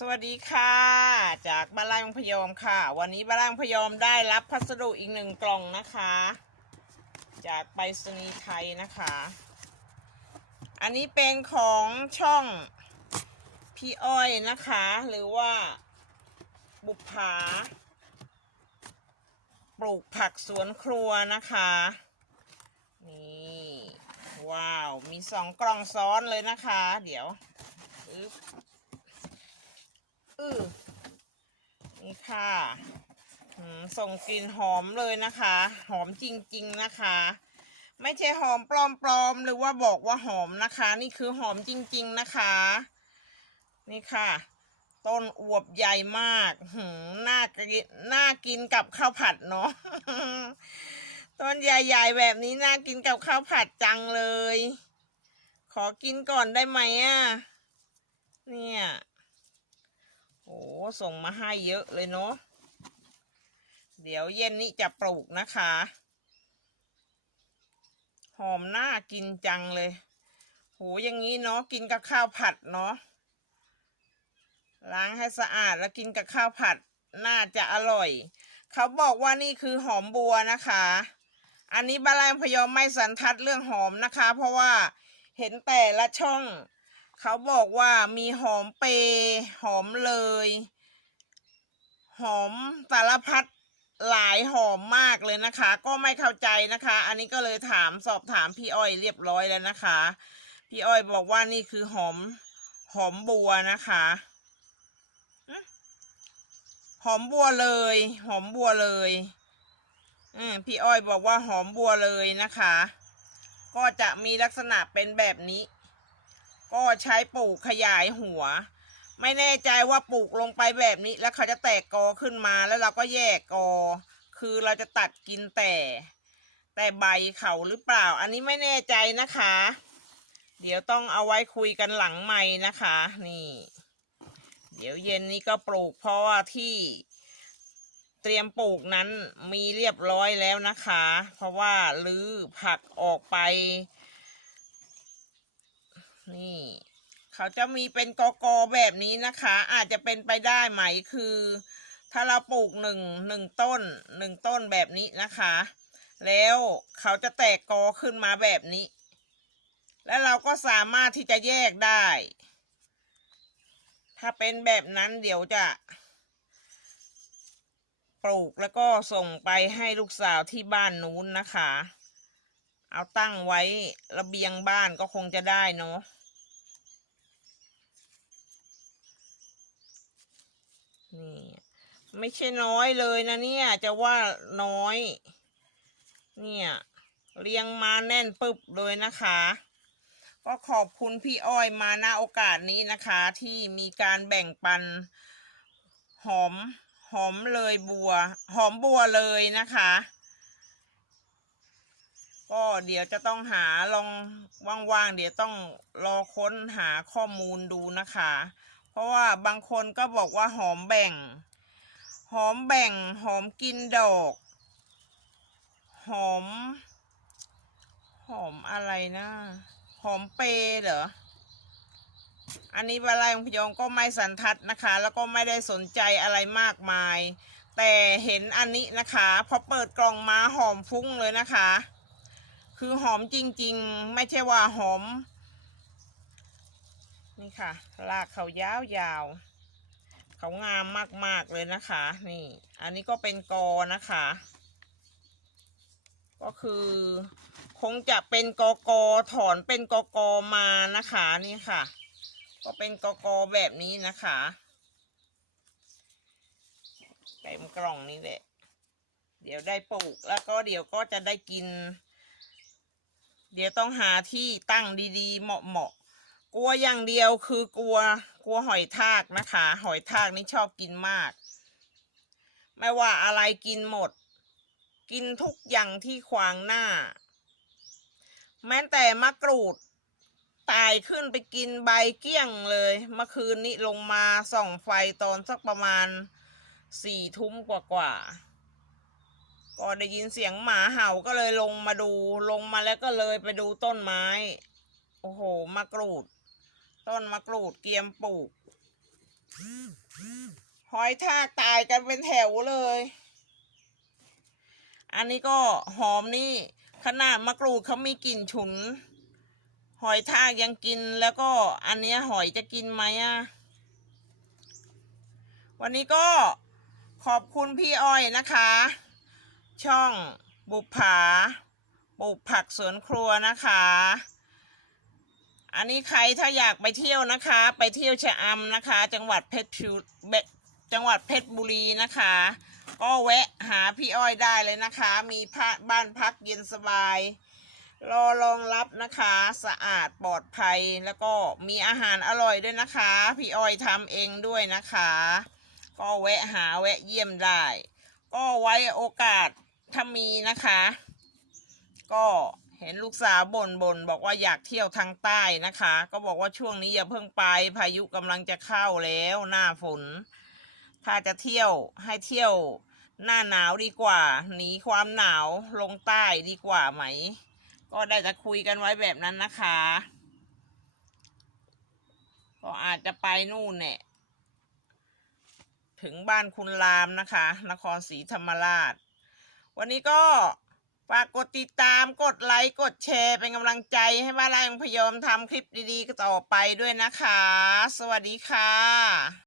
สวัสดีค่ะ จากบ้านไร่มังพยอมค่ะ วันนี้บ้านไร่มังพยอมได้รับพัสดุอีกหนึ่งกล่องนะคะ จากไปรษณีย์ไทยนะคะ อันนี้เป็นของช่องพี่อ้อยนะคะ หรือว่าบุปผาปลูกผักสวนครัวนะคะ นี่ว้าว มีสองกล่องซ้อนเลยนะคะ เดี๋ยวอึ๊บ อือนี่ค่ะอืมส่งกลิ่นหอมเลยนะคะ หอมจริง ๆนะคะ ไม่ใช่หอมปลอมๆหรือว่าบอกว่าหอมนะคะ นี่คือหอมจริง ๆนะคะ นี่ค่ะ ต้นอวบใหญ่มากหืมน่ากินน่ากินกับข้าวผัดเนาะต้นใหญ่ๆแบบนี้น่ากินกับข้าวผัดจังเลย ขอกินก่อนได้ไหมอะเนี่ยโอ้ ส่งมาให้เยอะเลยเนาะ เดี๋ยวเย็นนี้จะปลูกนะคะ หอมน่ากินจังเลย โหอย่างนี้เนาะกินกับข้าวผัดเนาะ ล้างให้สะอาดแล้วกินกับข้าวผัดน่าจะอร่อย เขาบอกว่านี่คือหอมบัวนะคะ อันนี้บาลานพยอมไม่สันทัดเรื่องหอมนะคะ เพราะว่าเห็นแต่ละช่อง เขาบอกว่ามีหอมเปย์หอมเลย หอมสารพัดหลายหอมมากเลยนะคะ ก็ไม่เข้าใจนะคะ อันนี้ก็เลยถามสอบถามพี่อ้อยเรียบร้อยแล้วนะคะ พี่อ้อยบอกว่านี่คือหอมหอมบัวนะคะหอมบัวเลย หอมบัวเลย อืมพี่อ้อยบอกว่าหอมบัวเลยนะคะ ก็จะมีลักษณะเป็นแบบนี้ ก็ใช้ปลูกขยายหัว ไม่แน่ใจว่าปลูกลงไปแบบนี้ แล้วเขาจะแตกกอขึ้นมาแล้วเราก็แยกกอ คือเราจะตัดกินแต่ แต่ใบเขาหรือเปล่า อันนี้ไม่แน่ใจนะคะ เดี๋ยวต้องเอาไว้คุยกันหลังไม้นะคะ นี่ เดี๋ยวเย็นนี้ก็ปลูกเพราะว่าที่เตรียมปลูกนั้นมีเรียบร้อยแล้วนะคะ เพราะว่าลื้อผักออกไป นี่ เขาจะมีเป็นกอกอแบบนี้นะคะ อาจจะเป็นไปได้ไหมคือ ถ้าเราปลูกหนึ่งหนึ่งต้นหนึ่งต้นแบบนี้นะคะ แล้วเขาจะแตกกอขึ้นมาแบบนี้ แล้วเราก็สามารถที่จะแยกได้ ถ้าเป็นแบบนั้นเดี๋ยวจะปลูกแล้วก็ส่งไปให้ลูกสาวที่บ้านนู้นนะคะ เอาตั้งไว้ระเบียงบ้านก็คงจะได้เนาะ ไม่ใช่น้อยเลยนะเนี่ย จะว่าน้อย เนี่ย เรียงมาแน่นปึ๊บเลยนะคะ ก็ขอบคุณพี่อ้อยมาณโอกาสนี้นะคะ ที่มีการแบ่งปัน หอมหอมเลยบัว หอมบัวเลยนะคะ ก็เดี๋ยวจะต้องหาลองว่างๆเดี๋ยวต้องรอค้นหาข้อมูลดูนะคะ เพราะว่าบางคนก็บอกว่าหอมแบ่ง หอมแบ่งหอมกินดอก หอม หอมอะไรนะหอมเปย์เหรออันนี้วลายของพยองก็ไม่สันทัดนะคะ แล้วก็ไม่ได้สนใจอะไรมากมาย แต่เห็นอันนี้นะคะพอเปิดกล่องมาหอมฟุ้งเลยนะคะ คือหอมจริง ๆ ไม่ใช่ว่าหอม นี่ค่ะรากเขายาวๆ เขางามมาก ๆ เลยนะคะ นี่ อันนี้ก็เป็นกอนะคะ ก็คือ คงจะเป็นกอกอถอนเป็นกอกอมานะคะนี่ค่ะ ก็เป็นกอกอแบบนี้นะคะเต็มกล่องนี้แหละ เดี๋ยวได้ปลูกแล้วก็เดี๋ยวก็จะได้กิน เดี๋ยวต้องหาที่ตั้งดีๆ เหมาะๆ กลัวอย่างเดียวคือกลัวกลัวหอยทากนะคะ หอยทากนี่ชอบกินมาก ไม่ว่าอะไรกินหมด กินทุกอย่างที่ขวางหน้า แม้แต่มะกรูด ตายขึ้นไปกินใบเกี้ยงเลย เมื่อคืนนี้ลงมาส่องไฟตอนสักประมาณสี่ทุ่มกว่าๆก็ได้ยินเสียงหมาเห่าก็เลยลงมาดูลงมาแล้วก็เลยไปดูต้นไม้ โอ้โหมะกรูด ต้นมะกรูดเกียมปลูก หอยทากตายกันเป็นแถวเลย อันนี้ก็หอมนี่ขนาดมะกรูดเขามีกลิ่นฉุน หอยทากยังกินแล้วก็อันเนี้ยหอยจะกินไหมอะ วันนี้ก็ขอบคุณพี่อ้อยนะคะ ช่องบุปผาปลูกผักสวนครัวนะคะ อันนี้ใครถ้าอยากไปเที่ยวนะคะ ไปเที่ยวชะอำนะคะ จังหวัดเพชรชูเบจังหวัดเพชรบุรีนะคะ ก็แวะหาพี่อ้อยได้เลยนะคะ มีพระบ้านพักเย็นสบาย รอรองรับนะคะ สะอาดปลอดภัยแล้วก็มีอาหารอร่อยด้วยนะคะ พี่อ้อยทำเองด้วยนะคะ ก็แวะหาแวะเยี่ยมได้ ก็ไว้โอกาสถ้ามีนะคะ ก็ เห็นลูกสาวบ่นบ่นบอกว่าอยากเที่ยวทางใต้นะคะ ก็บอกว่าช่วงนี้อย่าเพิ่งไป พายุกำลังจะเข้าแล้วหน้าฝน ถ้าจะเที่ยวให้เที่ยวหน้าหนาวดีกว่า หนีความหนาวลงใต้ดีกว่าไหม ก็ได้จะคุยกันไว้แบบนั้นนะคะ ก็อาจจะไปนู่นเนี่ยถึงบ้านคุณรามนะคะ นครศรีธรรมราช วันนี้ก็ ฝากกดติดตามกดไลค์กดแชร์เป็นกำลังใจให้บ้านไร่พยอมทำคลิปดีๆต่อไปด้วยนะคะ สวัสดีค่ะ